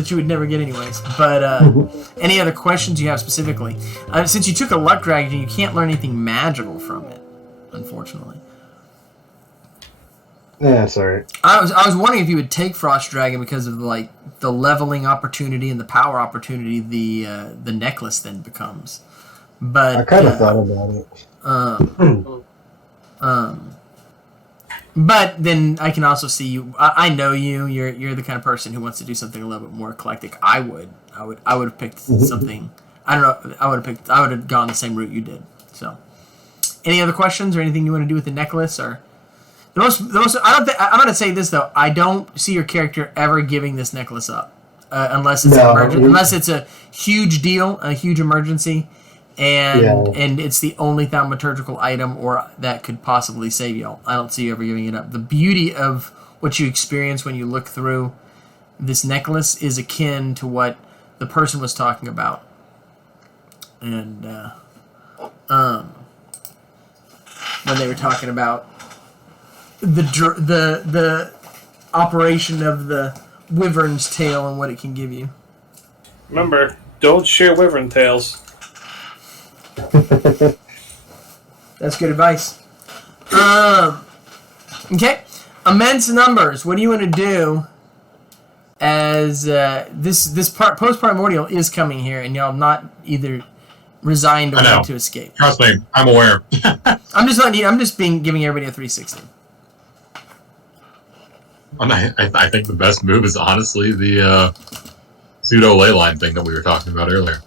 that you would never get anyways. But any other questions you have specifically? Since you took a luck dragon, you can't learn anything magical from it, unfortunately. Yeah, that's alright. I was wondering if you would take Frost Dragon because of the leveling opportunity and the power opportunity the necklace then becomes. But I kind of thought about it. But then I can also see you. I know you. You're the kind of person who wants to do something a little bit more eclectic. I would have picked something. I don't know. I would have gone the same route you did. So, any other questions or anything you want to do with the necklace or? The most. I'm gonna say this though. I don't see your character ever giving this necklace up, unless it's emergent. Unless it's a huge deal, a huge emergency, and it's the only thaumaturgical item or that could possibly save you. I don't see you ever giving it up. The beauty of what you experience when you look through this necklace is akin to what the person was talking about, and when they were talking about. The operation of the wyvern's tail and what it can give you. Remember, don't share wyvern tails. That's good advice. Okay, immense numbers. What do you want to do? As this part post-primordial is coming here, and y'all not either resigned or want to escape. Trust me, I'm aware. I'm just giving everybody a 360. I think the best move is honestly the pseudo ley line thing that we were talking about earlier.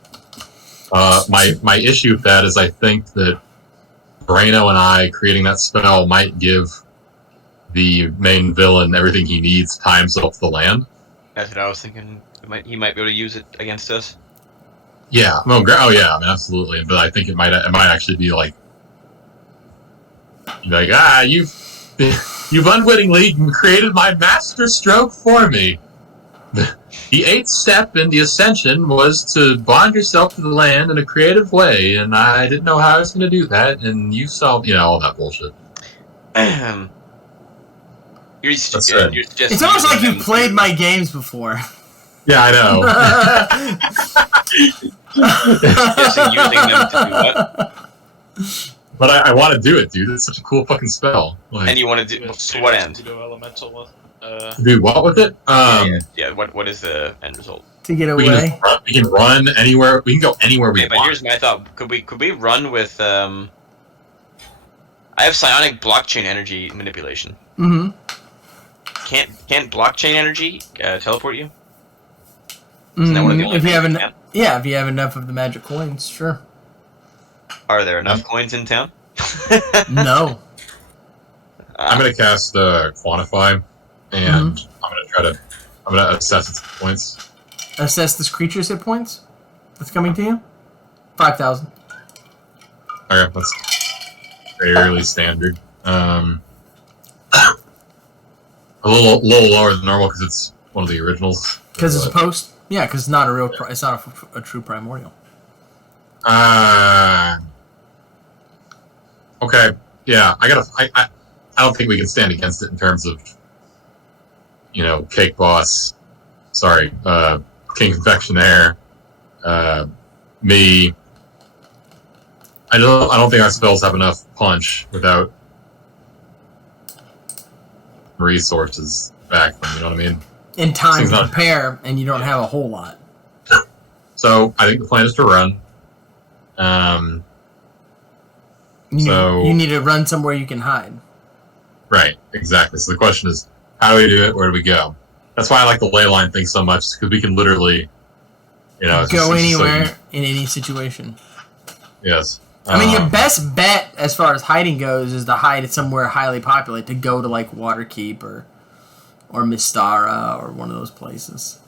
My issue with that is I think that Brano and I creating that spell might give the main villain everything he needs to tie himself to the land. That's what I was thinking. He might be able to use it against us. Yeah. Oh yeah. I mean, absolutely. But I think it might actually be like you've unwittingly created my master stroke for me. The 8th step in the ascension was to bond yourself to the land in a creative way, and I didn't know how I was going to do that, and you solved, all that bullshit. It's almost like you've played my games before. Yeah, I know. Just using them to do what? But I want to do it, dude. It's such a cool fucking spell. Like, and you want to do to what end? Pseudo-Elemental with. Do what with it? What is the end result? To get away. We can run anywhere. We can go anywhere we want. But here's my thought: could we run with? I have psionic blockchain energy manipulation. Mm-hmm. Can't blockchain energy teleport you? Isn't that one of the only if you have if you have enough of the magic coins, sure. Are there enough coins in town? No. I'm gonna cast Quantify, and I'm gonna assess its points. Assess this creature's hit points that's coming to you? 5,000. Okay, that's fairly standard. A little lower than normal because it's one of the originals. Because it's a post? Yeah, because it's not it's not a true primordial. Okay. Yeah, I don't think we can stand against it in terms of, Cake Boss. Sorry, King Confectionaire. Me. I don't think our spells have enough punch without resources back them. You know what I mean? In time to prepare, and you don't have a whole lot. So I think the plan is to run. You need to run somewhere you can hide. Right, exactly. So the question is, how do we do it? Where do we go? That's why I like the ley line thing so much, because we can literally, go anywhere in any situation. Yes. I mean, your best bet as far as hiding goes is to hide somewhere highly populated, to go to like Waterkeep or Mystara or one of those places.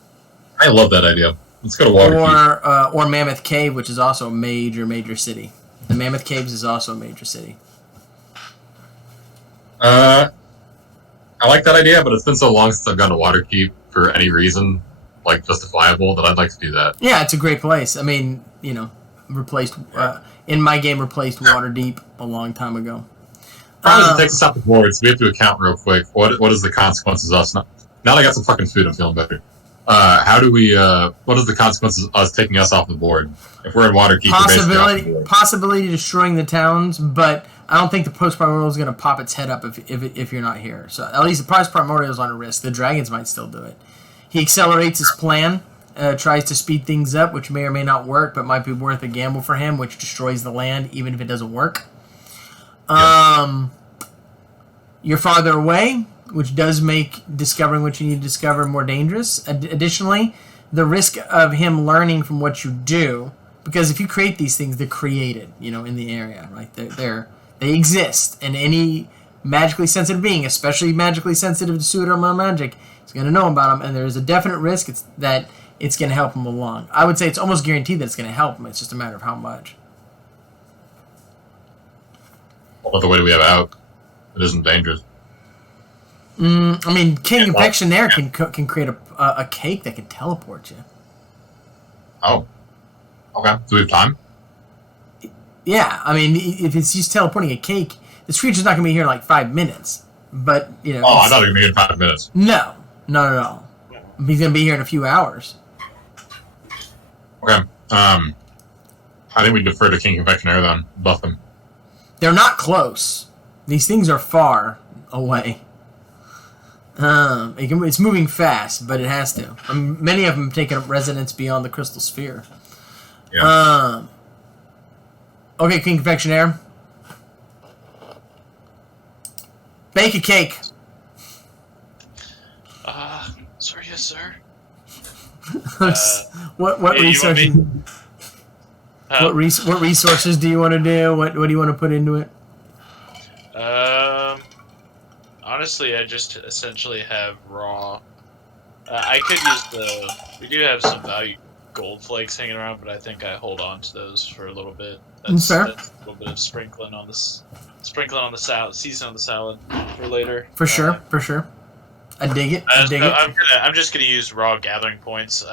I love that idea. Let's go to Waterkeep. Or Mammoth Cave, which is also a major city. The Mammoth Caves is also a major city. I like that idea, but it's been so long since I've gone to Waterkeep for any reason, like justifiable, that I'd like to do that. Yeah, it's a great place. I mean, replaced in my game replaced Waterdeep a long time ago. Probably takes us off the board, so we have to account real quick. What is the consequences of us now that I got some fucking food? I'm feeling better. how do we? What is the consequences of us taking us off the board? If we're in Waterkeep, we're basically off the board. Possibility of destroying the towns, but I don't think the post-primordial is going to pop its head up if you're not here. So at least the post-primordial is on a risk. The dragons might still do it. He accelerates his plan, tries to speed things up, which may or may not work, but might be worth a gamble for him, which destroys the land even if it doesn't work. You're farther away, which does make discovering what you need to discover more dangerous. Additionally, the risk of him learning from what you do, because if you create these things, they're created, in the area, right? They exist, and any magically sensitive being, especially magically sensitive to pseudo-elemental magic, is going to know about them, and there's a definite risk that it's going to help him along. I would say it's almost guaranteed that it's going to help him. It's just a matter of how much. What other way do we have out? It isn't dangerous. King Confectionaire can create a cake that can teleport you. Oh. Okay. Do we have time? Yeah, if it's just teleporting a cake, this creature's not going to be here in like 5 minutes. But, Oh, I thought it would be in 5 minutes. No, not at all. He's going to be here in a few hours. Okay. I think we defer to King Confectionaire then. Buff him. They're not close. These things are far away. It's moving fast, but it has to. Many of them have taken up residence beyond the crystal sphere. Yeah. Okay, King Confectionaire. Bake a cake. Sorry, yes, sir. What research? What resources do you want to do? What do you want to put into it? Honestly, I just essentially have raw. I could use we do have some value gold flakes hanging around, but I think I hold on to those for a little bit. That's a little bit of sprinkling on the salad, season on the salad for later. For sure. I dig it. I'm just gonna use raw gathering points.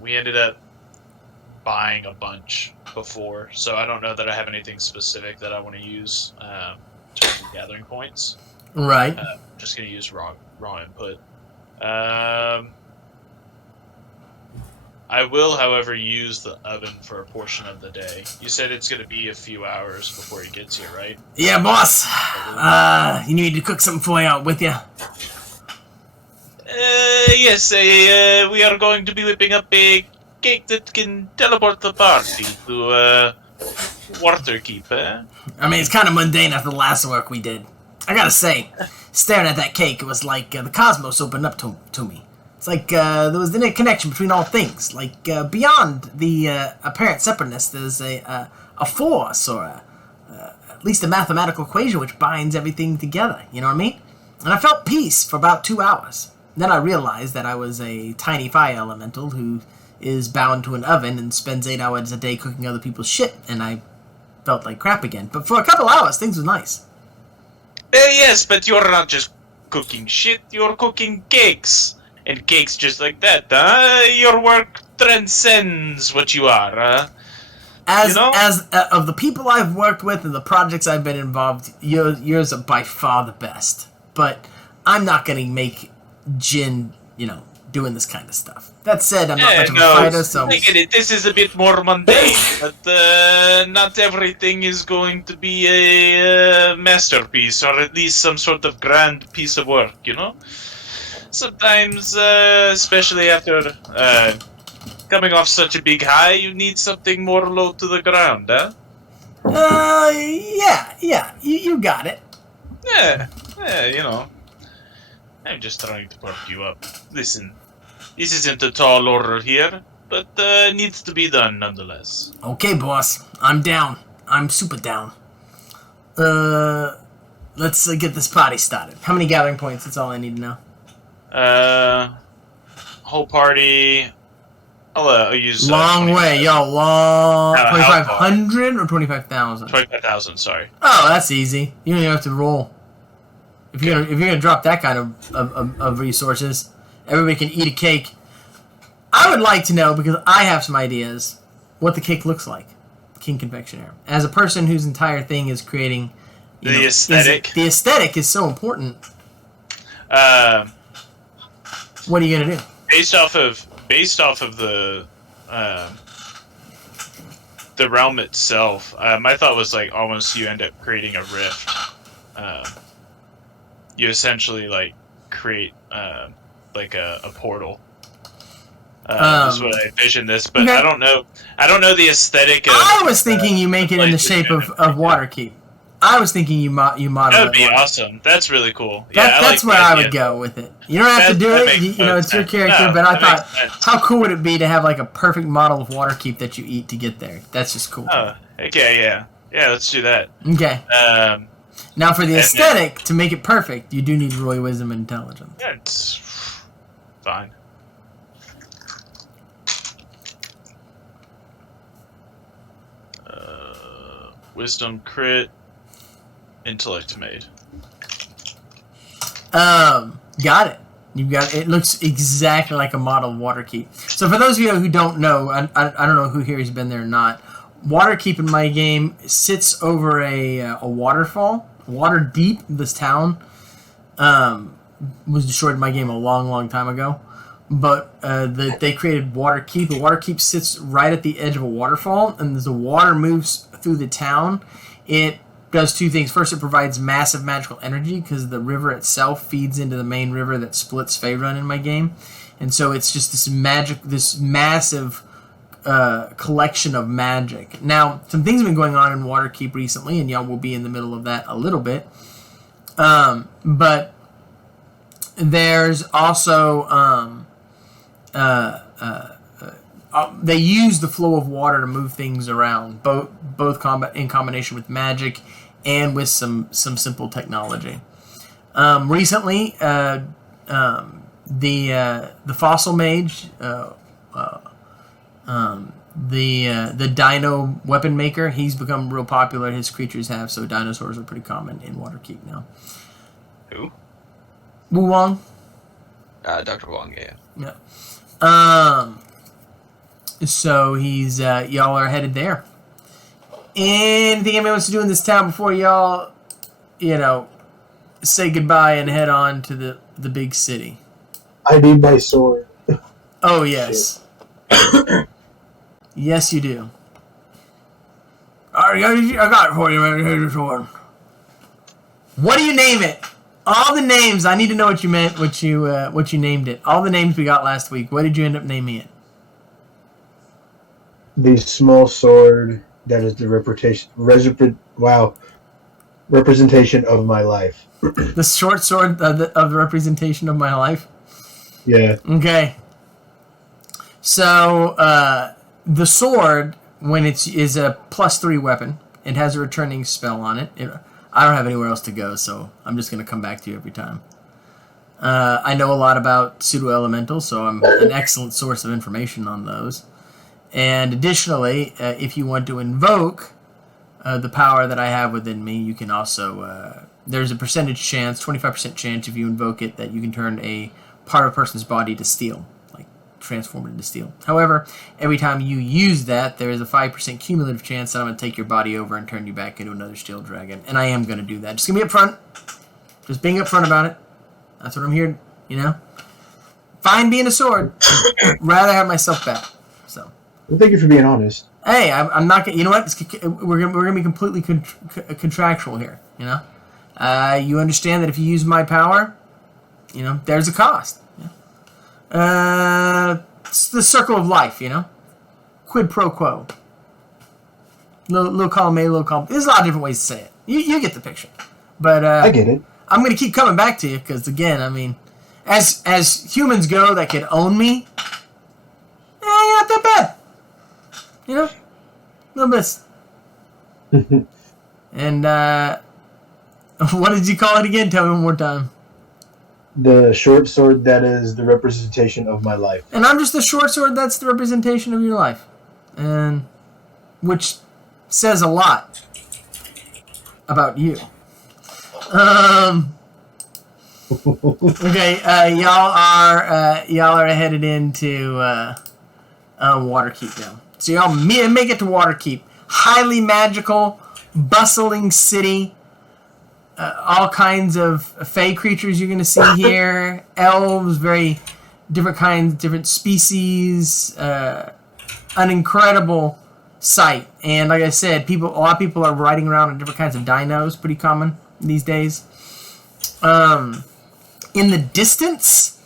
We ended up buying a bunch before, so I don't know that I have anything specific that I want to use to gathering points. Right. Just gonna use raw input. I will, however, use the oven for a portion of the day. You said it's gonna be a few hours before he gets here, right? Yeah, boss. You need to cook something for you out with you. Yes. We are going to be whipping up a cake that can teleport the party to Waterkeep. It's kind of mundane after the last work we did. I gotta say, staring at that cake, it was like the cosmos opened up to me. It's like there was a connection between all things. Like beyond the apparent separateness, there's a force or at least a mathematical equation which binds everything together. You know what I mean? And I felt peace for about 2 hours. Then I realized that I was a tiny fire elemental who is bound to an oven and spends 8 hours a day cooking other people's shit, and I felt like crap again. But for a couple hours, things were nice. Yes, but you're not just cooking shit, you're cooking cakes. And cakes just like that, Your work transcends what you are, As of the people I've worked with and the projects I've been involved, yours are by far the best. But I'm not going to make gin, doing this kind of stuff. That said, I'm not much of a fighter, so... I get it. This is a bit more mundane, but not everything is going to be a masterpiece, or at least some sort of grand piece of work, Sometimes, especially after coming off such a big high, you need something more low to the ground, huh? Yeah, you got it. Yeah, I'm just trying to perk you up. Listen, this isn't a tall order here, but needs to be done nonetheless. Okay, boss. I'm down. I'm super down. Let's get this party started. How many gathering points? That's all I need to know. Whole party. I'll use long way, long 2,500 or 25,000. 25,000. Sorry. Oh, that's easy. You don't even have to roll. If you're gonna drop that kind of resources, everybody can eat a cake. I would like to know, because I have some ideas, what the cake looks like. King Confectionaire. As a person whose entire thing is creating the aesthetic. The aesthetic is so important. What are you gonna do? Based off of based off of the realm itself, my thought was like almost you end up creating a rift. You essentially like create like a portal. Is what I envisioned this, but okay. I don't know. I don't know the aesthetic of. I was thinking you make it in the shape of Waterkeep. I was thinking you model That would be it. awesome. That's really cool. That's where I would go with it. You don't have to do it. You know, it's your character. But I thought, how cool would it be to have like a perfect model of Waterkeep that you eat to get there? That's just cool. Oh, okay, yeah. Let's do that. Okay. Now for the aesthetic, to make it perfect, you do need Roy Wisdom and Intelligence. Yeah, it's fine. Wisdom crit, intellect made. Got it. You got it. It looks exactly like a model of Waterkeep. So for those of you who don't know, I don't know who here has been there or not. Waterkeep in my game sits over a waterfall, water deep. This town was destroyed in my game a long time ago, but they created Waterkeep. The Waterkeep sits right at the edge of a waterfall, and as the water moves through the town, it does two things. First, it provides massive magical energy because the river itself feeds into the main river that splits Faerun in my game, and so it's just this massive collection of magic. Now, some things have been going on in Waterkeep recently, and y'all will be in the middle of that a little bit. But there's also they use the flow of water to move things around, both in combination with magic and with some simple technology. Recently, the fossil mage, the dino weapon maker, he's become real popular. His creatures have, so dinosaurs are pretty common in Waterkeep now. Who? Wu Wong. Dr. Wong, yeah. So he's y'all are headed there. Anything anybody wants to do in this town before y'all, say goodbye and head on to the big city? I need my sword. Oh yes. Yes, you do. I got it for you, man. Here's your sword. What do you name it? All the names. I need to know what you meant. What you named it. All the names we got last week. What did you end up naming it? The small sword that is the representation of my life. The short sword of the representation of my life. Yeah. Okay. So the sword, when is a +3 weapon, it has a returning spell on it. I don't have anywhere else to go, so I'm just going to come back to you every time. I know a lot about Pseudo-Elemental, so I'm an excellent source of information on those. And additionally, if you want to invoke the power that I have within me, you can also... there's a percentage chance, 25% chance, if you invoke it, that you can turn a part of a person's body to steel. Transform it into steel. However, every time you use that, there is a 5% cumulative chance that I'm going to take your body over and turn you back into another steel dragon. And I am going to do that. Just going to be upfront. Just being upfront about it. That's what I'm here, Fine being a sword. Rather have myself back. So. Well, thank you for being honest. Hey, I'm not going to... You know what? We're going to be completely contractual here, You understand that if you use my power, there's a cost. It's the circle of life, Quid pro quo. Little column A, little column. There's a lot of different ways to say it. You get the picture. But I get it. I'm going to keep coming back to you because, again, I mean, as humans go that could own me, you're not that bad. A little bit. And what did you call it again? Tell me one more time. The short sword that is the representation of my life. And I'm just the short sword that's the representation of your life. And which says a lot about you. Okay, y'all are headed into Waterkeep now. So y'all make it to Waterkeep. Highly magical, bustling city. All kinds of fey creatures you're going to see here. Elves, very different kinds, different species, an incredible sight. And like I said, a lot of people are riding around on different kinds of dinos, pretty common these days. In the distance,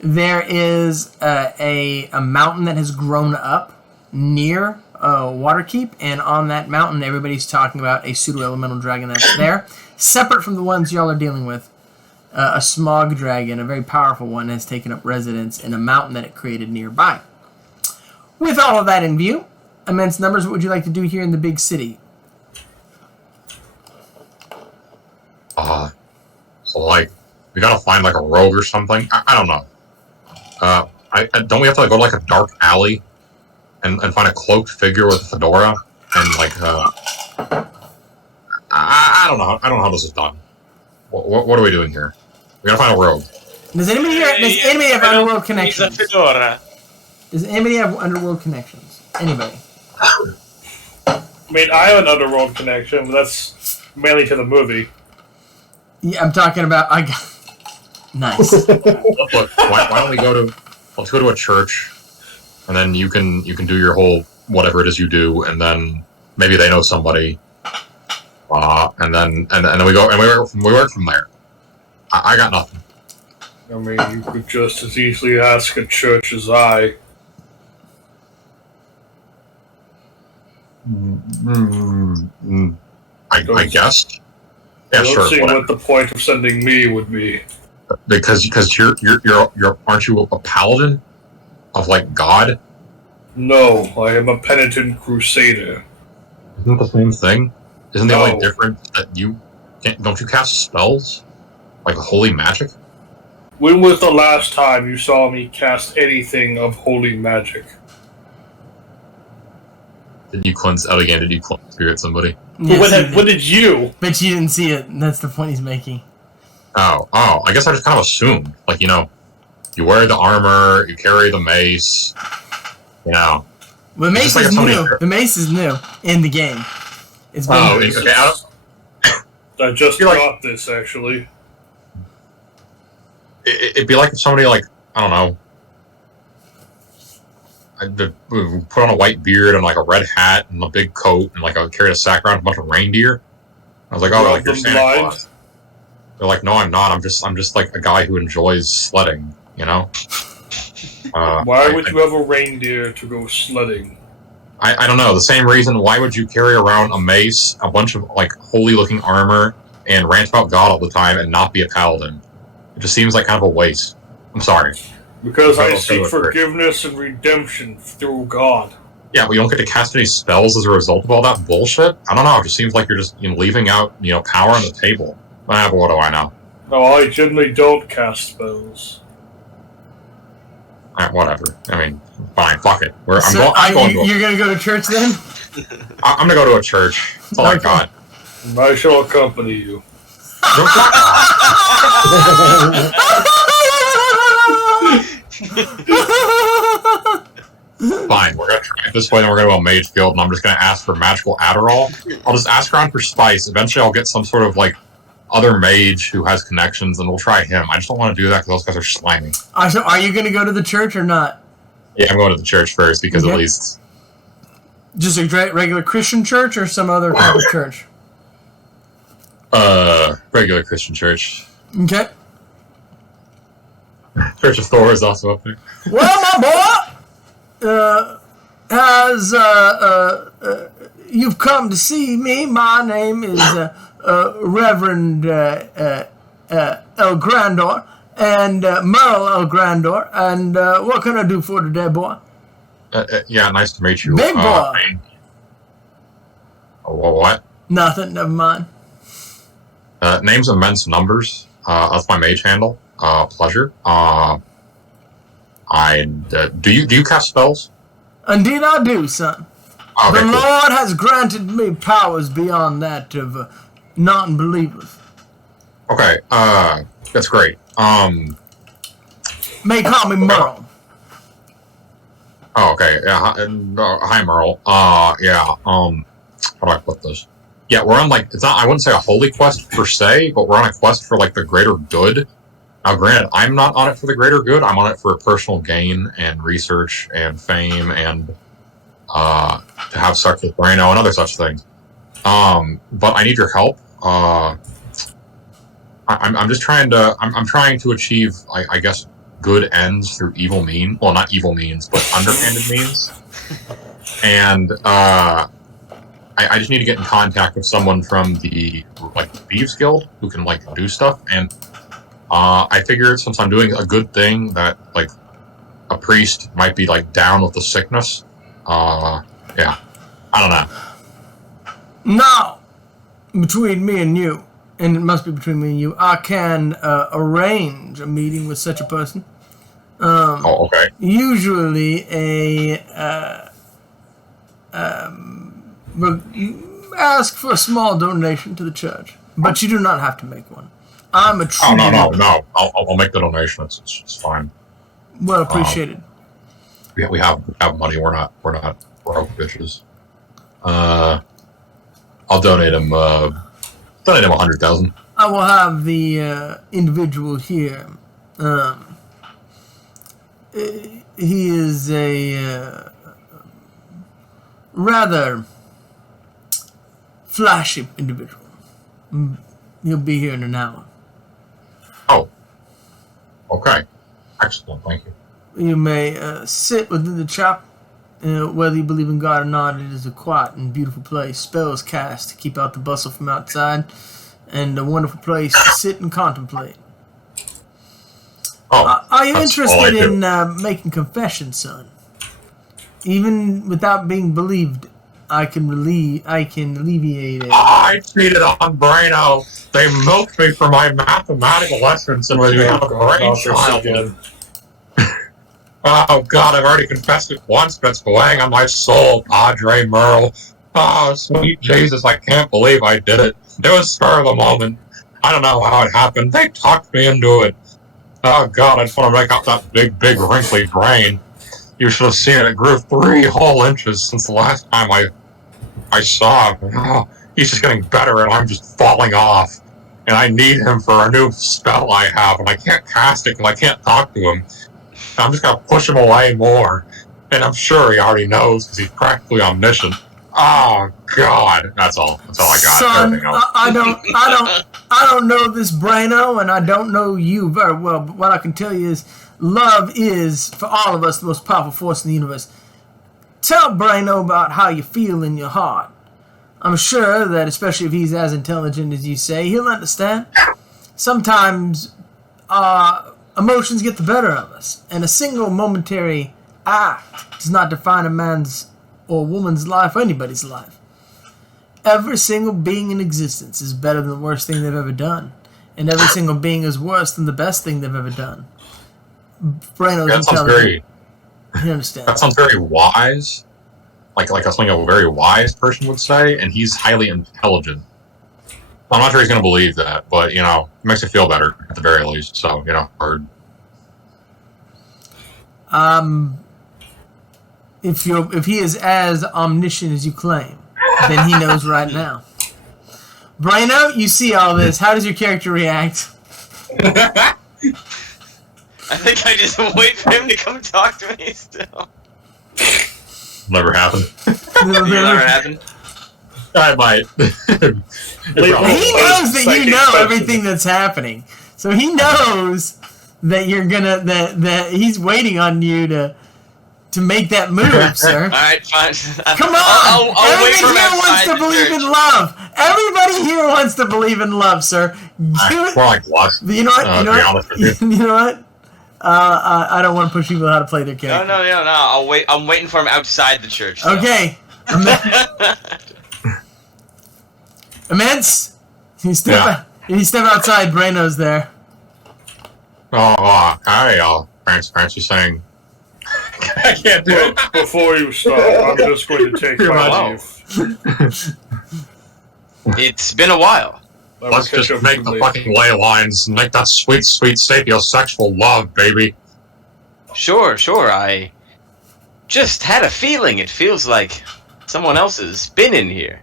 there is a mountain that has grown up near Waterkeep, and on that mountain, everybody's talking about a pseudo-elemental dragon that's there, separate from the ones y'all are dealing with. A smog dragon, a very powerful one, has taken up residence in a mountain that it created nearby. With all of that in view, immense numbers, what would you like to do here in the big city? So like, we gotta find like a rogue or something. I don't know. Don't we have to like, go to like a dark alley and find a cloaked figure with a fedora and like I don't know. I don't know how this is done. What are we doing here? We gotta find a rogue. Does anybody have underworld connections? He's a fedora. Does anybody have underworld connections? Anybody? I mean, I have an underworld connection, but that's mainly to the movie. Yeah, I'm talking about. Nice. Look, why don't we let's go to a church, and then you can do your whole whatever it is you do, and then maybe they know somebody, and then we go and we work from there. I got nothing. I mean, you could just as easily ask a church as I. I guess. Yeah, I don't sure. see Whatever. what the point of sending me would be. Because you're aren't you a paladin of like God? No, I am a penitent crusader. Isn't it the same thing? Isn't the No. only difference that don't you cast spells like holy magic? When was the last time you saw me cast anything of holy magic? Did you cleanse out again? Did you cleanse spirit somebody? Yes, When did you? but you didn't see it. That's the point he's making. Oh, I guess I just kind of assumed. Like, you wear the armor, you carry the mace, Well, the mace like is somebody- new. The mace is new in the game. It's been Oh, new. okay. I just You're like- got this, actually. It'd be like if somebody, like, I don't know, put on a white beard and like a red hat and a big coat and like I carried a sack around with a bunch of reindeer. I was like, oh, like you're them Santa blind? Claus. They're like, no, I'm not. I'm just like a guy who enjoys sledding. Why would you have a reindeer to go sledding? I don't know. The same reason. Why would you carry around a mace, a bunch of like holy-looking armor, and rant about God all the time and not be a paladin? It just seems like kind of a waste. I'm sorry. Because I Okay, seek okay. forgiveness and redemption through God. Yeah, but you don't get to cast any spells as a result of all that bullshit. I don't know. It just seems like you're just leaving out power on the table. But what do I know? No, I generally don't cast spells. Whatever. I mean, fine. Fuck it. You're gonna go to church then? I'm gonna go to a church. That's all I Okay. got. I shall accompany you. Fine, we're gonna try it this way, then we're gonna go to a mage guild, and I'm just gonna ask for magical Adderall. I'll just ask around for spice. Eventually, I'll get some sort of like other mage who has connections, and we'll try him. I just don't want to do that because those guys are slimy. So are you gonna go to the church or not? Yeah, I'm going to the church first because Okay. at least Just a regular Christian church or some other type of church? regular Christian church. Okay. Church of Thor is also up there. Well, my boy, as you've come to see me, my name is Reverend El Grandor and Merle El Grandor. And what can I do for today, boy? Yeah, nice to meet you. Big boy. What? Nothing. Never mind. Name's Immense Numbers. That's my mage handle. Pleasure. Do you cast spells? Indeed, I do, son. Okay, The cool. Lord has granted me powers beyond that of non-believers. Okay, that's great. May call me Merle. Oh, okay. Yeah. Hi, Merle. Yeah. How do I put this? Yeah, we're on like it's not. I wouldn't say a holy quest per se, but we're on a quest for like the greater good. Now, granted, I'm not on it for the greater good. I'm on it for personal gain and research and fame and to have sex with Brano and other such things. But I need your help. I'm just trying to. I'm trying to achieve, I guess, good ends through evil means. Well, not evil means, but underhanded means. And I just need to get in contact with someone from the Thieves Guild who can do stuff. And I figured since I'm doing a good thing that a priest might be down with the sickness. Yeah, I don't know. Now, between me and you, and it must be between me and you, I can arrange a meeting with such a person. Oh, okay. Usually ask for a small donation to the church, but you do not have to make one. I'm a true... Oh, no. I'll make the donation. It's fine. Well appreciated. We have money. We're not broke bitches. I'll donate him 100,000. I will have the individual here. He is a rather flashy individual. He'll be here in an hour. Oh. Okay. Excellent. Thank you. You may sit within the chapel. Whether you believe in God or not, it is a quiet and beautiful place. Spells cast to keep out the bustle from outside, and a wonderful place to sit and contemplate. Oh, are you that's interested all I in making confession, son? Even without being believed, I can alleviate it. I cheated on Brano. They milked me for my mathematical lessons, and we have a great childhood. Oh, God, I've already confessed it once, but it's weighing on my soul, Padre Merle. Oh, sweet Jesus, I can't believe I did it. It was spur of the moment. I don't know how it happened. They talked me into it. Oh, God, I just want to make up that big, wrinkly brain. You should have seen it. It grew 3 whole inches since the last time I saw him. Oh, he's just getting better, and I'm just falling off. And I need him for a new spell I have, and I can't cast it because I can't talk to him. I'm just gonna push him away more, and I'm sure he already knows because he's practically omniscient. Oh God, that's all I got. Son, I don't know this Brano, and I don't know you very well. But what I can tell you is, love is for all of us the most powerful force in the universe. Tell Brano about how you feel in your heart. I'm sure that, especially if he's as intelligent as you say, he'll understand. Sometimes, emotions get the better of us, and a single momentary act does not define a man's or woman's life or anybody's life. Every single being in existence is better than the worst thing they've ever done, and every single being is worse than the best thing they've ever done. Brano's intelligent. He understands. That sounds very wise, like something a very wise person would say, and he's highly intelligent. I'm not sure he's going to believe that, but, it makes it feel better, at the very least, so, heard. If he is as omniscient as you claim, then he knows right now. Brano, you see all this. How does your character react? I think I just wait for him to come talk to me still. Never happened. Never happened. I might. He knows that you know everything that's happening. So he knows that you're gonna that he's waiting on you to make that move, sir. Alright, fine. Come on! I'll wait for him Everybody here wants to believe in love. Everybody here wants to believe in love, sir. We're like what? You know what? You know what? I don't want to push people how to play their character. No. I'll wait. I'm waiting for him outside the church. So. Okay. Immense. You step outside. Brano's there. Oh, hi, Francis saying. I can't do it. Before you start, I'm just going to take my leave. It's been a while. Let's just make the fucking ley lines and make that sweet, sweet sapiosexual love, baby. Sure. I just had a feeling. It feels like someone else has been in here.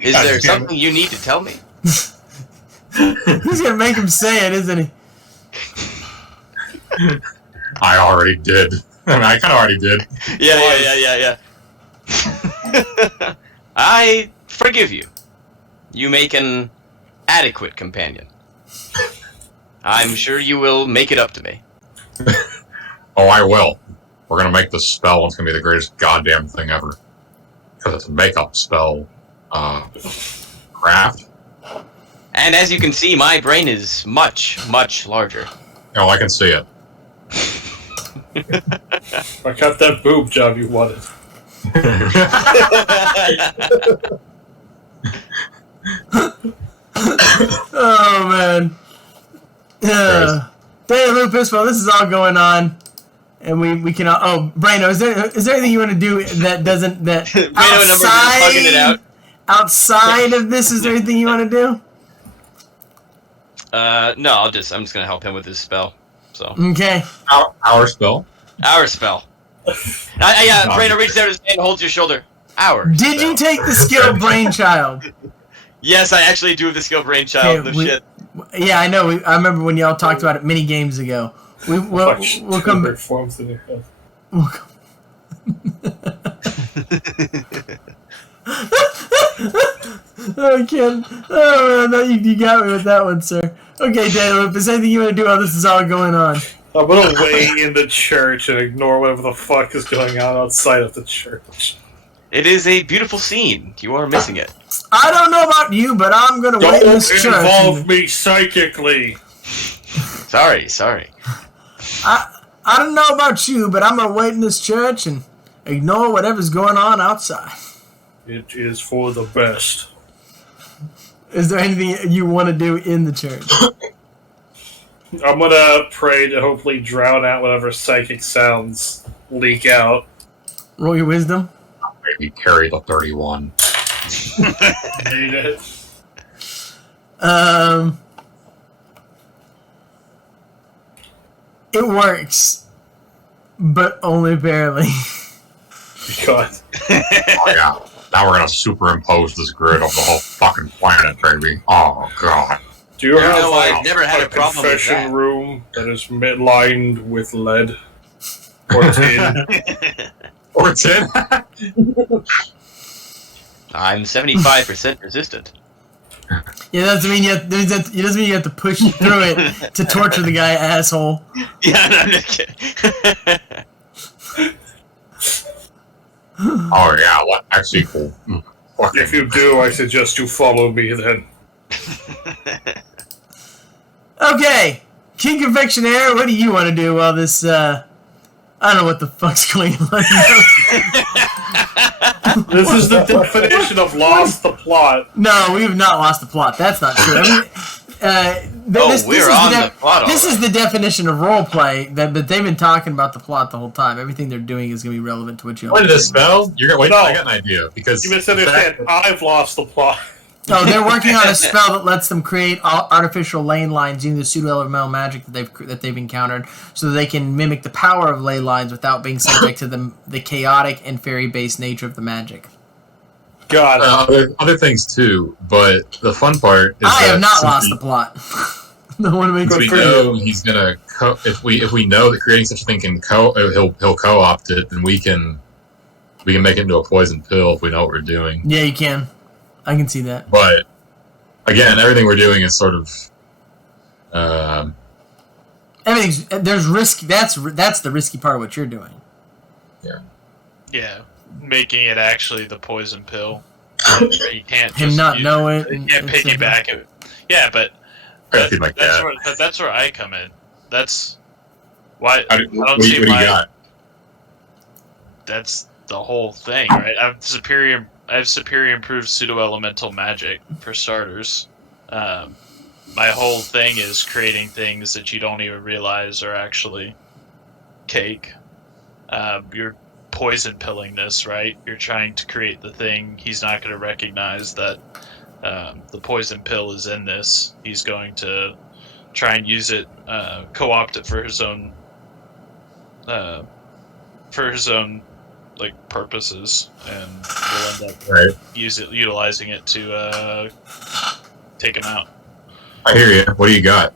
Is there something you need to tell me? He's gonna make him say it, isn't he? I already did. I mean, I kind of already did. Yeah. I forgive you. You make an adequate companion. I'm sure you will make it up to me. Oh, I will. We're gonna make this spell. It's gonna be the greatest goddamn thing ever. Because it's a makeup spell. Craft. And as you can see, my brain is much, much larger. Oh, I can see it. I got that boob job you wanted. Oh man. Yeah. Day Lupus, while this is all going on, and we can Brano, is there anything you want to do that doesn't Hugging it out. outside of this? Is there anything you want to do? No, I'm just gonna help him with his spell. So Okay. Our spell. our spell. Brano reaches out his hand and holds your shoulder. Our. Did you take the skill Brainchild? Yes, I actually do have the skill Brainchild. Okay, No shit. Yeah, I know. I remember when y'all talked about it many games ago. We'll come back. Forms in your head. We'll come. Oh, Ken. Oh, man, you got me with that one, sir. Okay, Daniel, if there's anything you want to do while this is all going on. I'm gonna wait in the church and ignore whatever the fuck is going on outside of the church. It is a beautiful scene. You are missing it. I don't know about you, but I'm going to wait in this church. Don't involve me psychically. Sorry. I don't know about you, but I'm going to wait in this church and ignore whatever's going on outside. It is for the best. Is there anything you want to do in the church? I'm gonna pray to hopefully drown out whatever psychic sounds leak out. Roll your wisdom. Maybe carry the 31. Need it. It works, but only barely. God. Oh, yeah. Now we're gonna superimpose this grid over the whole fucking planet, baby. Oh, God. Do you have I've never had a problem with confession that. room that is lined with lead? Or tin? Or 10. I'm 75% resistant. Yeah, that doesn't mean it doesn't mean you have to push through it to torture the guy, asshole. Yeah, no, I'm just kidding. Oh, yeah. What? Actually, cool. If you do, I suggest you follow me then. Okay, King Confectionaire, what do you want to do while this, I don't know what the fuck's going on. This is the definition of lost the plot. No, we have not lost the plot. That's not true. I mean, We're on the plot. This is the definition of roleplay, that they've been talking about the plot the whole time. Everything they're doing is going to be relevant to what you What is this spell? You're gonna wait. No. I got an idea because You misunderstand. I've lost the plot. Oh, they're working on a spell that lets them create artificial ley lines using the pseudo-elemental magic that they've encountered, so that they can mimic the power of ley lines without being subject to the chaotic and fairy-based nature of the magic. God. other things too, but the fun part is I that have not since lost the plot. No one makes we it know he's gonna if we know that creating such a thing can he'll co-opt it, then we can make it into a poison pill if we know what we're doing. Yeah, you can. I can see that. But again, everything we're doing is sort of There's risk. That's the risky part of what you're doing. Yeah, making it actually the poison pill. You can't Him just not use know it. it. You can't piggyback it. Yeah, but I gotta feed my cat. that's where I come in. That's why I What do don't see you got? That's the whole thing, right? I have superior improved pseudo-elemental magic for starters. My whole thing is creating things that you don't even realize are actually cake. You're poison pilling this, right? You're trying to create the thing. He's not going to recognize that the poison pill is in this. He's going to try and use it, co-opt it for his own like purposes, and we'll end up Right. utilizing it to take him out. I hear you. What do you got?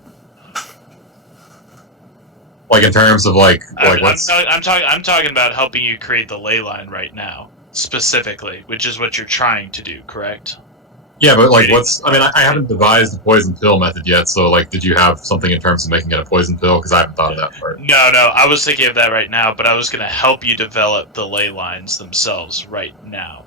Like in terms of what's... I'm talking about helping you create the ley line right now, specifically, which is what you're trying to do, correct? Yeah, but what's... I mean, I haven't devised the poison pill method yet, so did you have something in terms of making it a poison pill? Because I haven't thought of that part. No, I was thinking of that right now, but I was going to help you develop the ley lines themselves right now.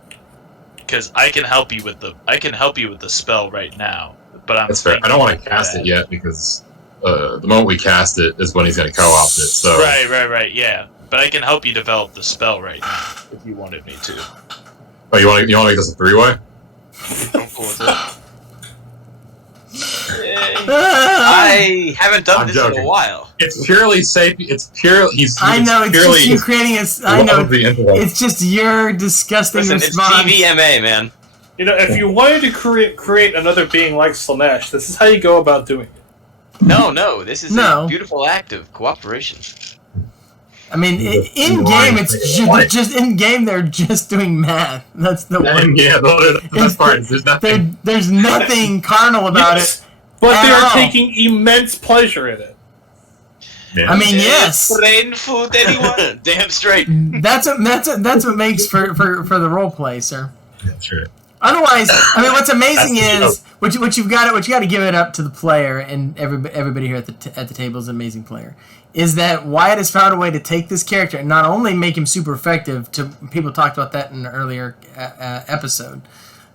Because I can help you with the spell right now, but That's fair. I don't want to cast it yet because the moment we cast it is when he's going to co-opt it. So right, yeah. But I can help you develop the spell right now if you wanted me to. Oh, you want to make this a 3-way? I'm cool with it. I haven't done this joking. in a while. It's purely safe. It's purely. I know. It's just you creating a. I know. The intellect. It's just your disgusting Listen, response. it's TVMA, man. If you wanted to create another being like Slanesh, this is how you go about doing it. No, this is a beautiful act of cooperation. I mean, in game, it's just in game. They're just doing math. That's the one. Yeah, the best part is there's nothing. There's nothing carnal about it. But they are all. taking immense pleasure in it. Yeah. I mean, yes. Brain food, anyone? Damn straight. That's what makes for the role play, sir. That's true. Otherwise, I mean, what's amazing is what you got to give it up to the player and everybody here at the table is an amazing player. Is that Wyatt has found a way to take this character and not only make him super effective. People talked about that in an earlier episode,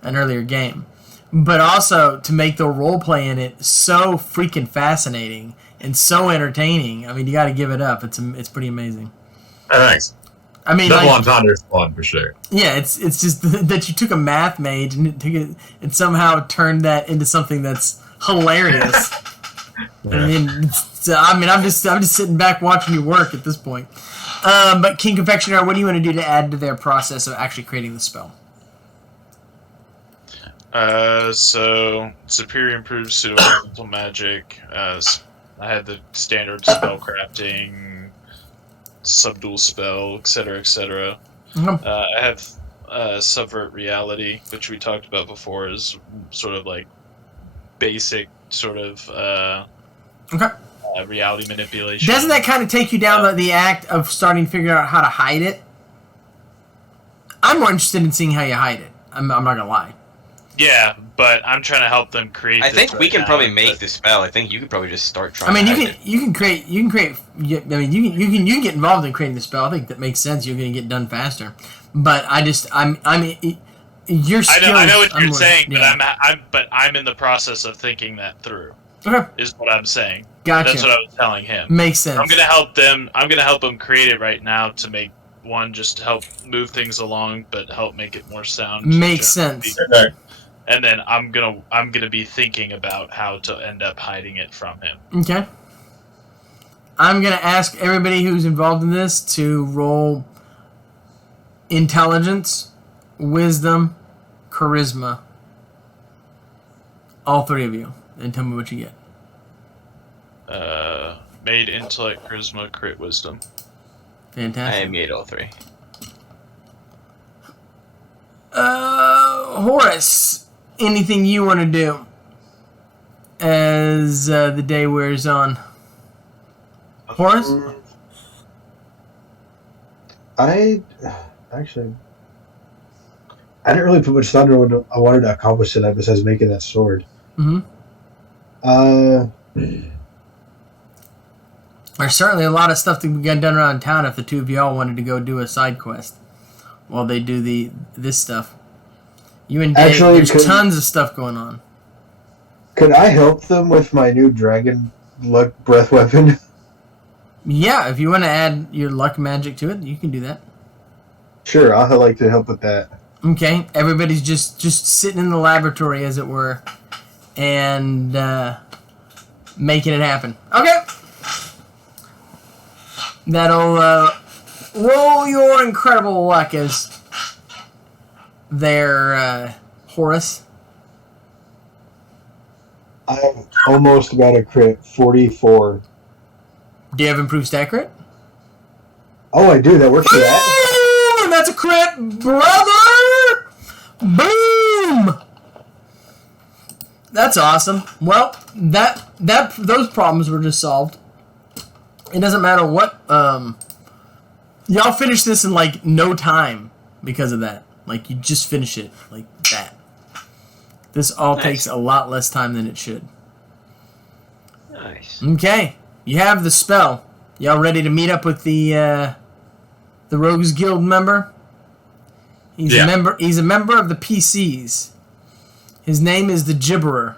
an earlier game, but also to make the role play in it so freaking fascinating and so entertaining. I mean, you got to give it up. It's pretty amazing. Thanks. I mean, double entendre is fun for sure. Yeah, it's just that you took a math mage and somehow turned that into something that's hilarious. Yeah. I mean, I'm just sitting back watching you work at this point. But King Confectioner, what do you want to do to add to their process of actually creating the spell? So superior improved pseudo-elemental magic. I had the standard spell crafting, subdual spell, etc., etc. Mm-hmm. I have subvert reality, which we talked about before, is sort of like basic sort of reality manipulation. Doesn't that kind of take you down the act of starting to figure out how to hide it? I'm more interested in seeing how you hide it. I'm not gonna lie. Yeah, but I'm trying to help them create. I think we can probably make the spell. I think you could probably just start trying. I mean, to you can create. I mean, you can get involved in creating the spell. I think that makes sense. You're going to get done faster. But your skills. I know what you're saying, but I'm in the process of thinking that through. Okay. Is what I'm saying. Gotcha. That's what I was telling him. Makes sense. I'm gonna help them. I'm gonna help them create it right now to make one just to help move things along, but help make it more sound. Makes sense. Okay. And then I'm gonna be thinking about how to end up hiding it from him. Okay. I'm gonna ask everybody who's involved in this to roll intelligence, wisdom, charisma. All three of you, and tell me what you get. Made intellect, charisma, crit, wisdom. Fantastic. I made all three. Horace, anything you want to do as the day wears on? Horace? I didn't really put much thought into what I wanted to accomplish tonight besides making that sword. Mm-hmm. There's certainly a lot of stuff that we got done around town if the two of y'all wanted to go do a side quest while they do this stuff. You and Dave, there's tons of stuff going on. Could I help them with my new dragon luck breath weapon? Yeah, if you want to add your luck magic to it, you can do that. Sure, I'd like to help with that. Okay, everybody's just sitting in the laboratory, as it were, and making it happen. Okay. That'll roll your incredible luck as their Horace. I'm almost about a crit, 44. Do you have improved stat crit? Oh, I do. That works for that. Boom! That's a crit, brother! Boom! That's awesome. Well, those problems were just solved. It doesn't matter what. Y'all finish this in like no time because of that. Like you just finish it like that. This all takes a lot less time than it should. Nice. Okay, you have the spell. Y'all ready to meet up with the Rogues Guild member? He's a member. He's a member of the PCs. His name is the Gibberer.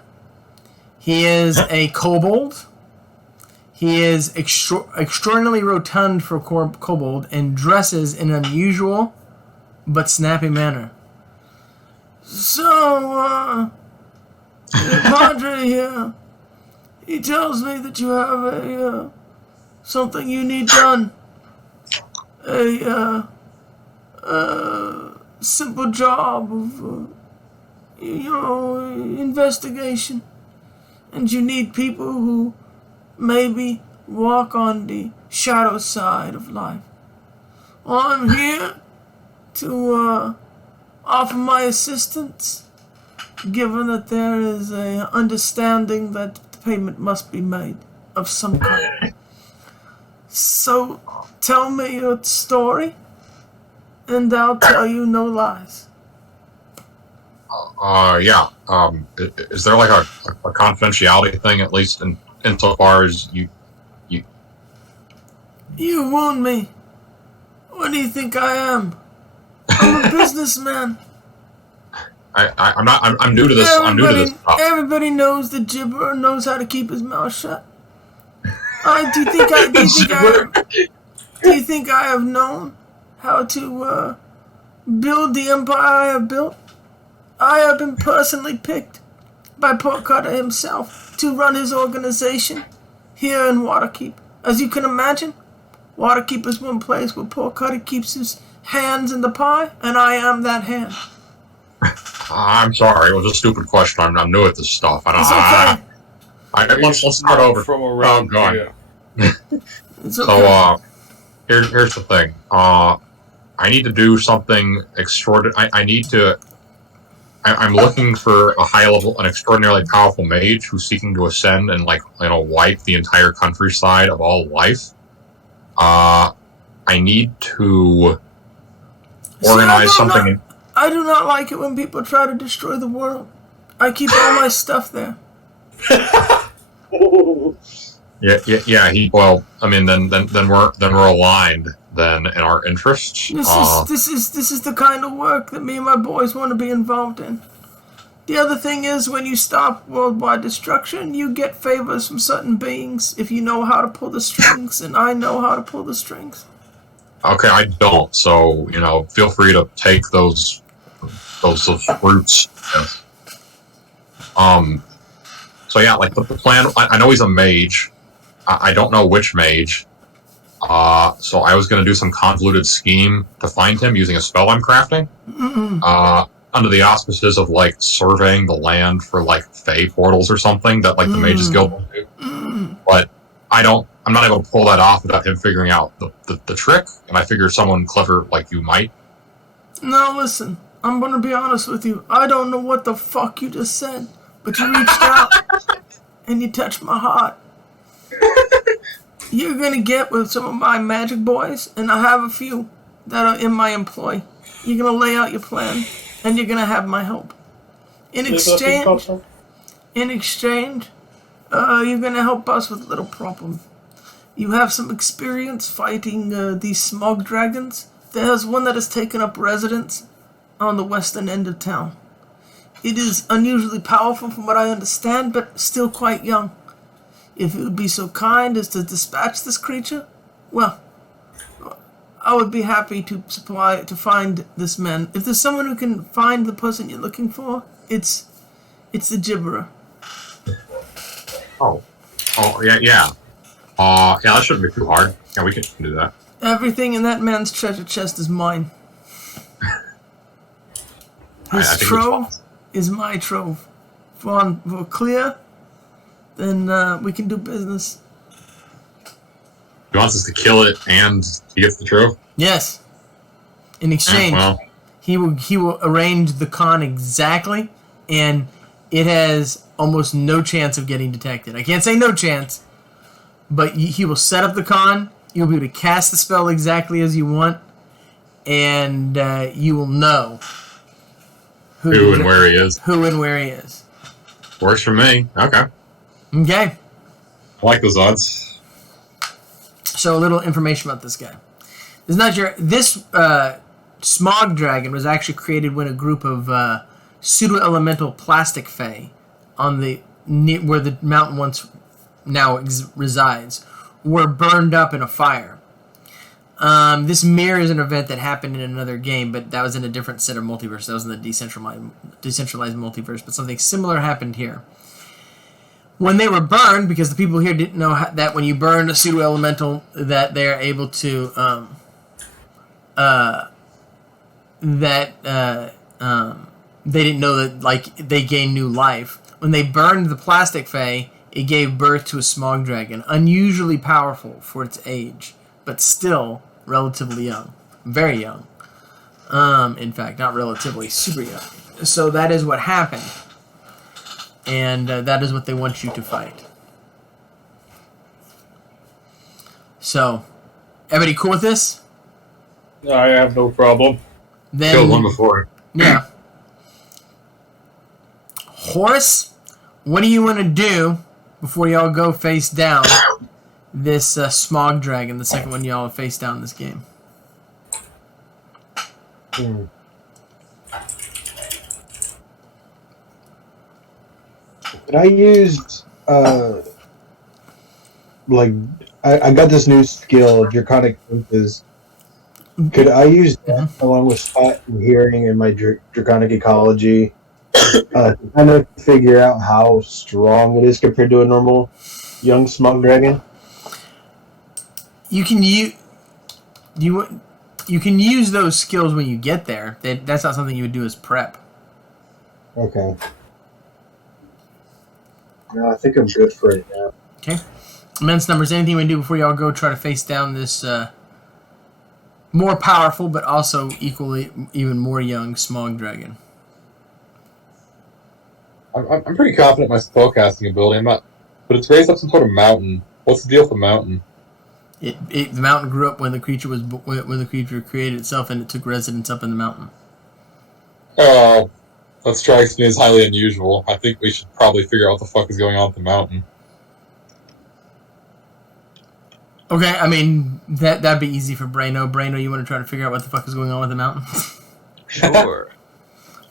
He is a kobold. He is extraordinarily rotund for a kobold and dresses in an unusual but snappy manner. So, Padre here, he tells me that you have a something you need done. A simple job of investigation, and you need people who maybe walk on the shadow side of life. Well, I'm here to offer my assistance, given that there is a understanding that the payment must be made of some kind. So, tell me your story, and I'll tell you no lies. Yeah. Is there like a confidentiality thing, at least insofar as you? You wound me. What do you think I am? I'm a businessman. I'm not. I'm new to this. I'm new to this stuff. Everybody knows the Gibberer knows how to keep his mouth shut. Do you think I have known how to build the empire I have built? I have been personally picked by Port Cutter himself to run his organization here in Waterkeep. As you can imagine, Waterkeep is one place where Port Cutter keeps his hands in the pie, and I am that hand. I'm sorry, it was a stupid question. I'm new at this stuff. I don't. It's okay. Let's start over. From around here. It's okay. So here's the thing. I need to do something extraordinary. I'm looking for an extraordinarily powerful mage who's seeking to ascend and wipe the entire countryside of all life. I need to organize something. I do not like it when people try to destroy the world. I keep all my stuff there. Yeah. Well, I mean, then we're aligned then in our interests. This is the kind of work that me and my boys want to be involved in. The other thing is, when you stop worldwide destruction, you get favors from certain beings if you know how to pull the strings, and I know how to pull the strings. Okay, I don't. So feel free to take those fruits. Yes. So yeah, like the plan. I know he's a mage. I don't know which mage. So I was going to do some convoluted scheme to find him using a spell I'm crafting. Under the auspices of surveying the land for fey portals or something that the Mages Guild will do. But I'm not able to pull that off without him figuring out the trick. And I figure someone clever like you might. Now listen, I'm going to be honest with you. I don't know what the fuck you just said, but you reached out and you touched my heart. You're going to get with some of my magic boys, and I have a few that are in my employ. You're going to lay out your plan, and you're going to have my help. In exchange, you're going to help us with a little problem. You have some experience fighting these smog dragons. There's one that has taken up residence on the western end of town. It is unusually powerful from what I understand, but still quite young. If you would be so kind as to dispatch this creature, well, I would be happy to find this man. If there's someone who can find the person you're looking for, it's the Gibberer. Oh, yeah. Yeah, that shouldn't be too hard. Yeah, we can do that. Everything in that man's treasure chest is mine. His trove is my trove. If we're clear, then we can do business. He wants us to kill it, and he gets the trove? Yes. In exchange, he will arrange the con exactly, and it has almost no chance of getting detected. I can't say no chance, but he will set up the con. You'll be able to cast the spell exactly as you want, and you will know Who and where he is. Who and where he is. Works for me. Okay. Okay. I like those odds. So a little information about this guy. This smog dragon was actually created when a group of pseudo-elemental plastic fae on where the mountain once now resides were burned up in a fire. This mirrors an event that happened in another game, but that was in a different set of multiverse. That was in the decentralized multiverse, but something similar happened here. When they were burned, because the people here didn't know that when you burn a pseudo-elemental, that they are able to they didn't know that, like, they gain new life. When they burned the plastic fae, it gave birth to a smog dragon, unusually powerful for its age, but still relatively young, very young. In fact, not relatively, super young. So that is what happened, and that is what they want you to fight. So, everybody cool with this? I have no problem. Then, Killed one before. Yeah. Horace, what do you want to do before y'all go face down this smog dragon, the second one y'all have faced down in this game? Could I use I got this new skill, draconic senses. Could I use that along with spot and hearing and my draconic ecology to kind of figure out how strong it is compared to a normal young smog dragon? You can use those skills when you get there. That's not something you would do as prep. Okay. No, I think I'm good for it now. Okay. Immense numbers. Anything we do before y'all go try to face down this more powerful but also equally even more young smog dragon? I'm pretty confident in my spellcasting ability. I'm not, but it's raised up some sort of mountain. What's the deal with the mountain? The mountain grew up when the creature created itself, and it took residence up in the mountain. Oh, that strikes me as highly unusual. I think we should probably figure out what the fuck is going on with the mountain. Okay, I mean that'd be easy for Braino. Braino, you want to try to figure out what the fuck is going on with the mountain? Sure.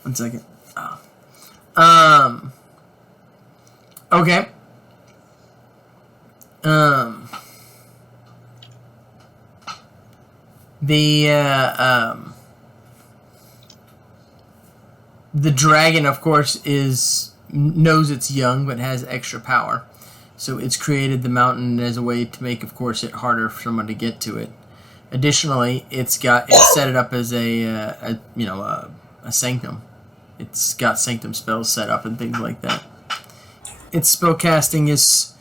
1 second. Okay. The dragon, of course, knows it's young but has extra power, so it's created the mountain as a way to make, of course, it harder for someone to get to it. Additionally, it's set it up as a sanctum. It's got sanctum spells set up and things like that. Its spellcasting is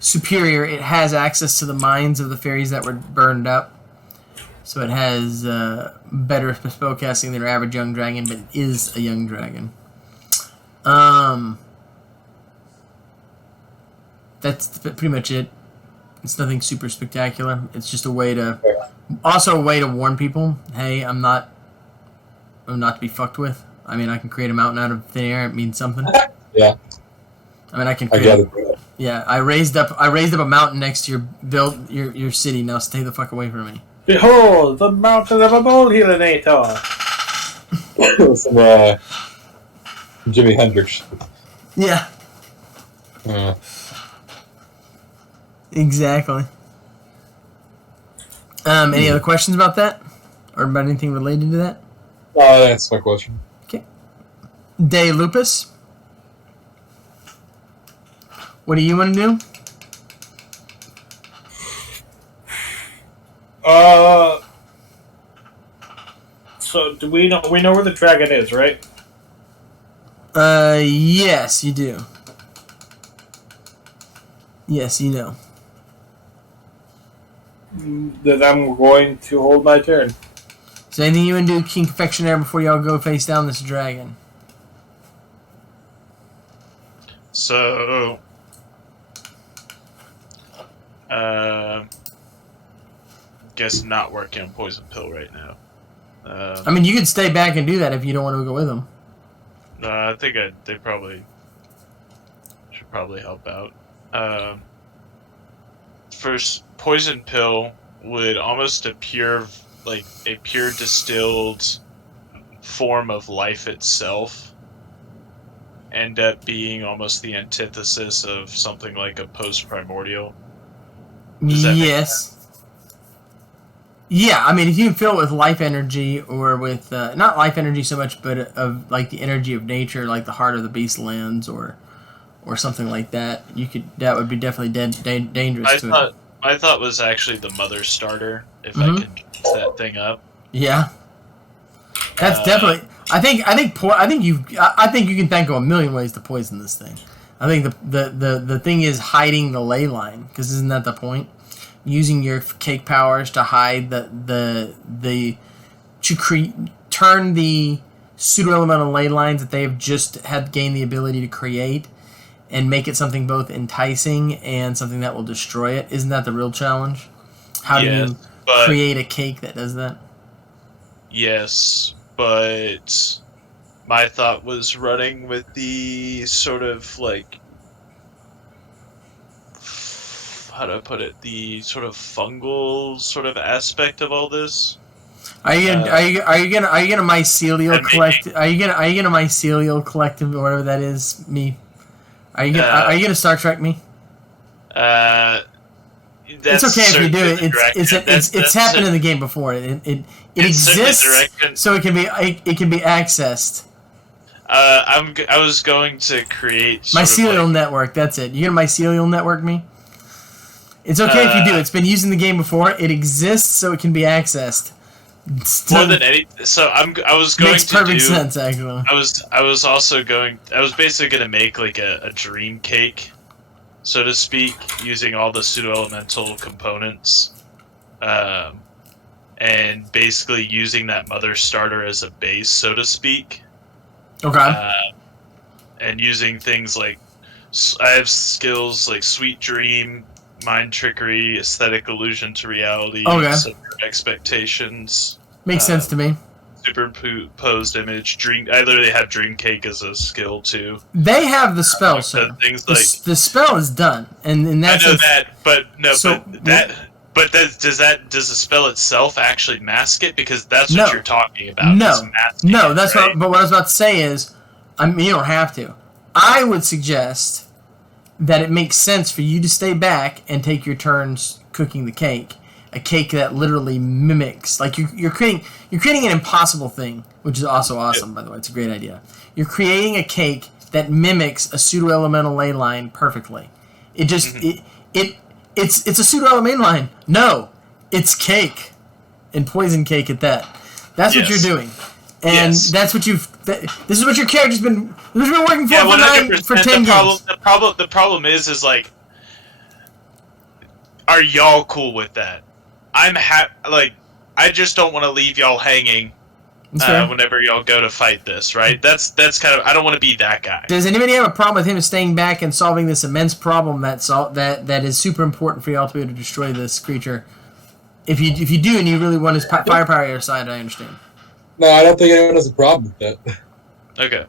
superior. It has access to the minds of the fairies that were burned up, so it has better spellcasting than your average young dragon, but it is a young dragon. That's pretty much it. It's nothing super spectacular. It's just a way to warn people, hey, I'm not to be fucked with. I mean, I can create a mountain out of thin air. It means something. Yeah. I mean, I can I create. get it. Yeah, I raised up a mountain next to your city. Now stay the fuck away from me. Behold, the mountain of a molehillator. Some Jimi Hendrix. Yeah, exactly. Any other questions about that, or about anything related to that? That's my question. Okay. De Lupus, what do you want to do? So do we know where the dragon is, right? Yes, you do. Yes, you know. Then I'm going to hold my turn. Is there anything you want to do, King Confectionaire, before y'all go face down this dragon? So, guess not working on poison pill right now. I mean, you could stay back and do that if you don't want to go with them. I think they probably should probably help out. First, poison pill would almost a pure distilled form of life itself end up being almost the antithesis of something like a post-primordial. Does that make Yes. Yeah, I mean, if you can fill it with life energy or with not life energy so much, but of like the energy of nature, like the heart of the beast lands or something like that, that would be definitely dangerous to it. My thought was actually the mother starter. If I could get that thing up. Yeah, that's definitely. I think you can think of a million ways to poison this thing. I think the thing is hiding the ley line, because isn't that the point? Using your cake powers to hide turn the pseudo-elemental ley lines that they have just had gained the ability to create and make it something both enticing and something that will destroy it. Isn't that the real challenge? How do you create a cake that does that? Yes, but my thought was running with the sort of like, how do I put it? The sort of fungal sort of aspect of all this. Are you gonna mycelial collect? Are you gonna mycelial collective or whatever that is? Me. Are you gonna Star Trek me? It's okay if you do it. It's happened in the game before. It exists, so it can be accessed. I was going to create mycelial network. That's it. You're gonna mycelial network me. It's okay if you do. It's been used in the game before. It exists, so it can be accessed. More than any, so I was going makes to perfect sense. Actually, I was basically going to make like a dream cake, so to speak, using all the pseudo-elemental components, and basically using that mother starter as a base, so to speak. Okay. And using things like, I have skills like Sweet Dream, Mind Trickery, Aesthetic Illusion to Reality, Expectations. Makes sense to me. Superimposed Image, Dream. I literally have Dream Cake as a skill too. They have the spell, sir. Things the spell is done, and that's. I know that, but no, so, does the spell itself actually mask it? Because that's what you're talking about. No, that's right? But what I was about to say is, I mean, you don't have to. I would suggest that it makes sense for you to stay back and take your turns cooking the cake. A cake that literally mimics, like you're creating an impossible thing, which is also awesome, by the way. It's a great idea. You're creating a cake that mimics a pseudo-elemental ley line perfectly. It just it's a pseudo-elemental line. No, it's cake, and poison cake at that. That's what you're doing, and that's what this is what your character's been working for for 10 games. The problem is like, are y'all cool with that? I just don't want to leave y'all hanging whenever y'all go to fight this, right? That's kind of, I don't want to be that guy. Does anybody have a problem with him staying back and solving this immense problem that is super important for y'all to be able to destroy this creature? If you do and you really want his firepower on your side, I understand. No, I don't think anyone has a problem with that. Okay.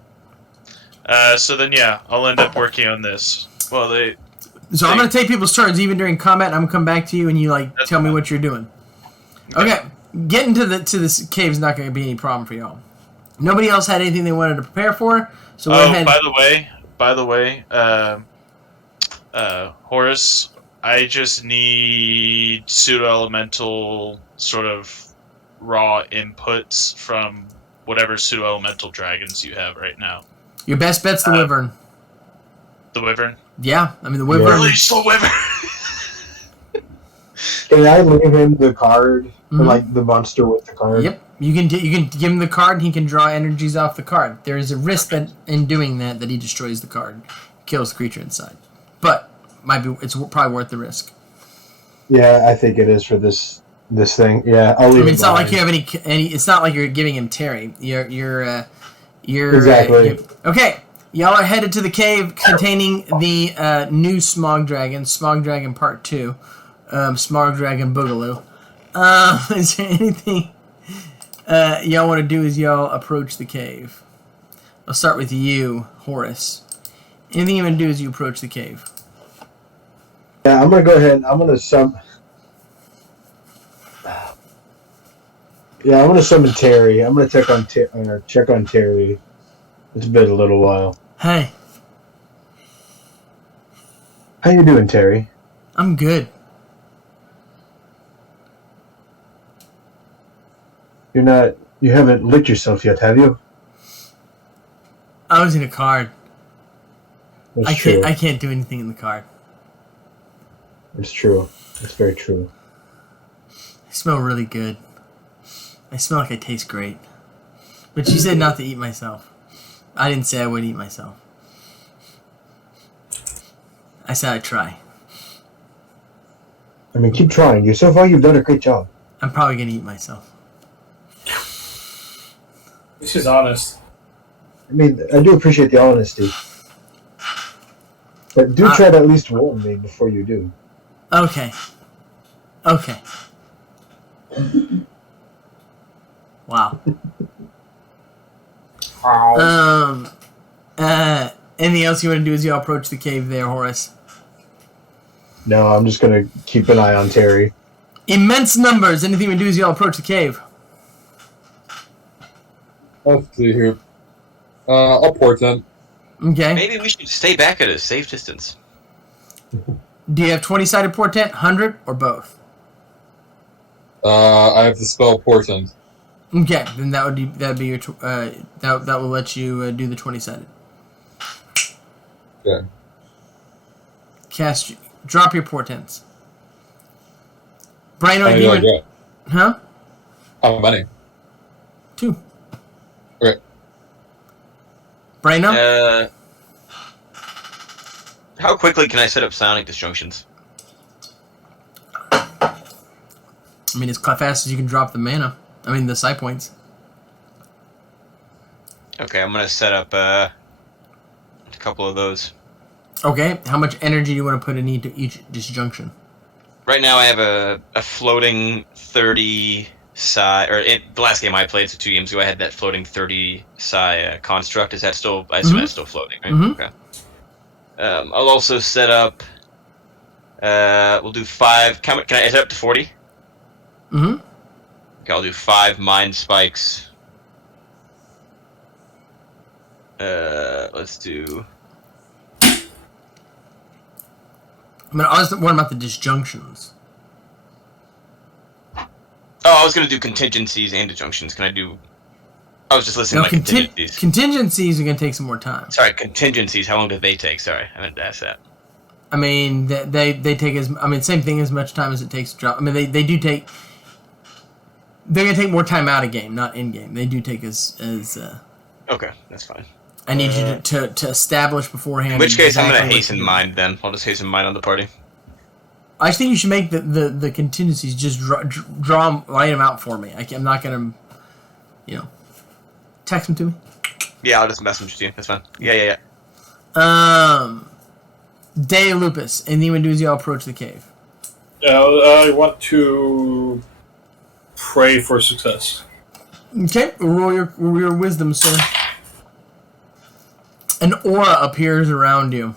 So then, I'll end up working on this. Well, So I'm going to take people's turns even during combat, and I'm going to come back to you, and you tell me what you're doing. Okay. Getting to this cave is not going to be any problem for y'all. Nobody else had anything they wanted to prepare for, so go ahead. By the way, Horace, I just need pseudo-elemental sort of raw inputs from whatever pseudo-elemental dragons you have right now. Your best bet's the Wyvern. The Wyvern? Yeah, I mean the Wyvern. Release the Wyvern! Can I leave him the card, like the monster with the card? Yep, you can give him the card, and he can draw energies off the card. There is a risk that in doing that he destroys the card, kills the creature inside, but it's probably worth the risk. Yeah, I think it is for this thing. Yeah, I'll leave. I mean, it's not like you have any. It's not like you're giving him Terry. You're exactly okay. Y'all are headed to the cave containing the new Smog Dragon Part 2, Smog Dragon Boogaloo. Is there anything y'all want to do as y'all approach the cave? I'll start with you, Horace. Anything you want to do as you approach the cave? Yeah, I'm gonna go ahead. I'm gonna summon Terry. I'm gonna check on Terry. It's been a little while. Hey, How you doing, Terry? I'm good. You haven't licked yourself yet, have you? I was in a card. That's true. I can't do anything in the card. It's true. It's very true. I smell really good. I smell like I taste great. But you said not to eat myself. I didn't say I would eat myself. I said I'd try. I mean, keep trying. So far, you've done a great job. I'm probably gonna eat myself. This is honest. I mean, I do appreciate the honesty. But do try to at least warn me before you do. Okay. Wow. Anything else you want to do as you approach the cave there, Horace? No, I'm just going to keep an eye on Terry. Immense numbers. Anything we do as you approach the cave? Let's see here. I'll portent. Okay. Maybe we should stay back at a safe distance. Do you have 20-sided portent, 100, or both? I have the spell portent. Okay, then that'd be your that will let you do the 20-sided. Okay. Drop your portents. Brino, How many do I get? Huh? How many? 2. Okay. Brino? How quickly can I set up sonic disjunctions? I mean, as fast as you can drop the mana. I mean, the psi points. Okay, I'm gonna set up a couple of those. Okay, how much energy do you want to put in each disjunction? Right now, I have a floating 30 psi. Or the last game I played, so 2 games ago, I had that floating 30 psi construct. Is that still? I assume that's still floating, right? Mm-hmm. Okay. I'll also set up. We'll do 5. Can I set up to 40? Mm-hmm. Okay, I'll do 5 mind spikes. Let's do. I mean, I was wondering about the disjunctions. Oh, I was gonna do contingencies and disjunctions. Can I do? I was just listening to my contingencies. Contingencies are going to take some more time. Sorry, contingencies. How long do they take? Sorry, I meant to ask that. I mean, they take same thing as much time as it takes to drop. I mean, they do take. They're going to take more time out of game, not in game. They do take as. Okay, that's fine. I need you to establish beforehand. In which case, exactly I'm gonna hasten mind then. I'll just hasten mind on the party. I just think you should make the contingencies. Just draw them, write them out for me. I'm not gonna, text them to me. Yeah, I'll just message you. That's fine. Yeah. Day Lupus. Anything you want to do as you all approach the cave? I want to pray for success. Okay, roll your wisdom, sir. An aura appears around you,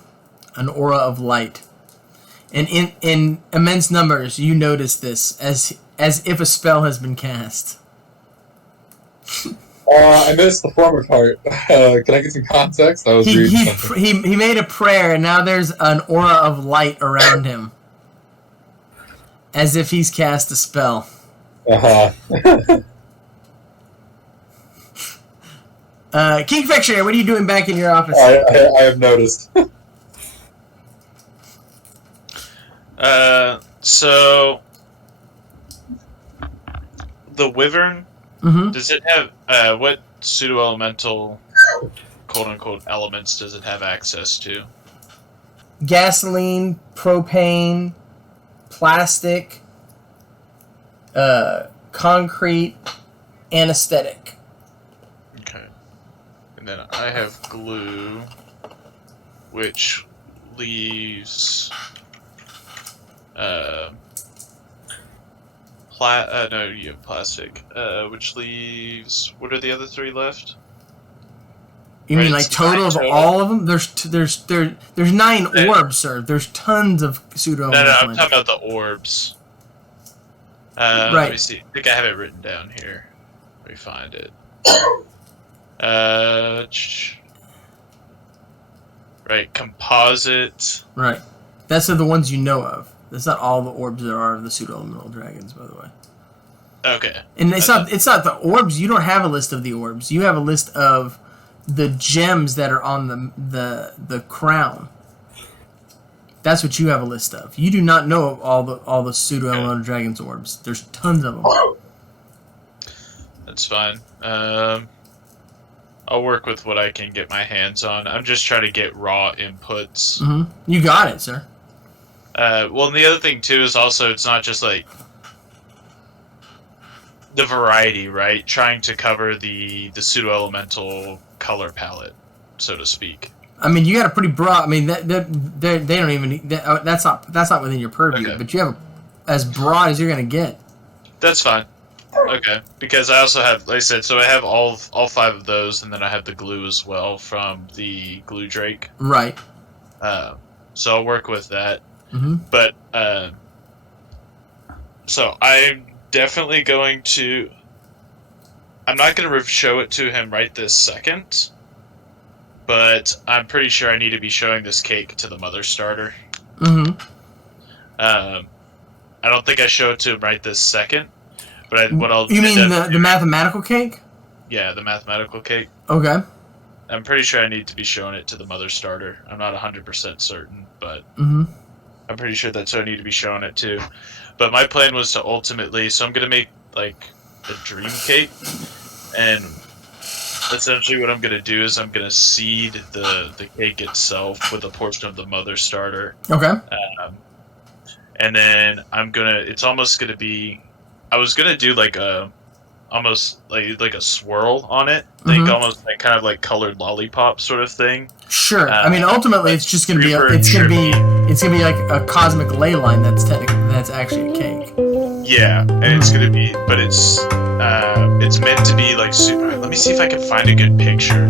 an aura of light, and in immense numbers, you notice this as if a spell has been cast. I missed the former part. Can I get some context? I was reading something. He made a prayer, and now there's an aura of light around him, as if he's cast a spell. Kingfisher, what are you doing back in your office? I have noticed. So the wyvern, does it have what pseudo-elemental, quote-unquote, elements does it have access to? Gasoline, propane, plastic, concrete, anesthetic. Okay. And then I have glue. which leaves plastic. Which leaves. What are the other 3 left? You mean like it's total 9 of total. all of them? There's 9 orbs, sir. There's tons of pseudo. No, I'm talking about the orbs. Right. Let me see. I think I have it written down here. Let me find it. Right, composite. Right. That's the ones you know of. That's not all the orbs there are of the pseudo-elemental dragons, by the way. Okay. And it's not the orbs. You don't have a list of the orbs. You have a list of the gems that are on the crown. That's what you have a list of. You do not know of all the pseudo-elemental dragons orbs. There's tons of them. That's fine. I'll work with what I can get my hands on. I'm just trying to get raw inputs. Mm-hmm. You got it, sir. Well, and the other thing too is also it's not just like the variety, right? Trying to cover the pseudo-elemental color palette, so to speak. I mean, you got a pretty broad. I mean, they don't even. That's not within your purview. Okay. But you have as broad as you're gonna get. That's fine. Okay, because I also have, like I said, so I have all 5 of those, and then I have the glue as well from the glue drake. Right. So I'll work with that. Mm-hmm. But so I'm definitely going to. I'm not going to show it to him right this second, but I'm pretty sure I need to be showing this cake to the mother starter. Mm-hmm. I don't think I show it to him right this second, but what I'll. You mean the mathematical cake? Yeah, the mathematical cake. Okay. I'm pretty sure I need to be showing it to the mother starter. I'm not 100% certain, but Mm-hmm. I'm pretty sure that's who I need to be showing it to. But my plan was to ultimately, so I'm going to make like a dream cake, and essentially what I'm going to do is I'm going to seed the cake itself with a portion of the mother starter. Okay. And then it's almost going to be, I was going to do like almost like a swirl on it. Think almost like kind of like colored lollipop sort of thing. Sure. I mean, ultimately, it's just gonna be it's gonna be like a cosmic ley line that's actually a cake. Yeah, and it's gonna be, but it's meant to be like super. Let me see if I can find a good picture.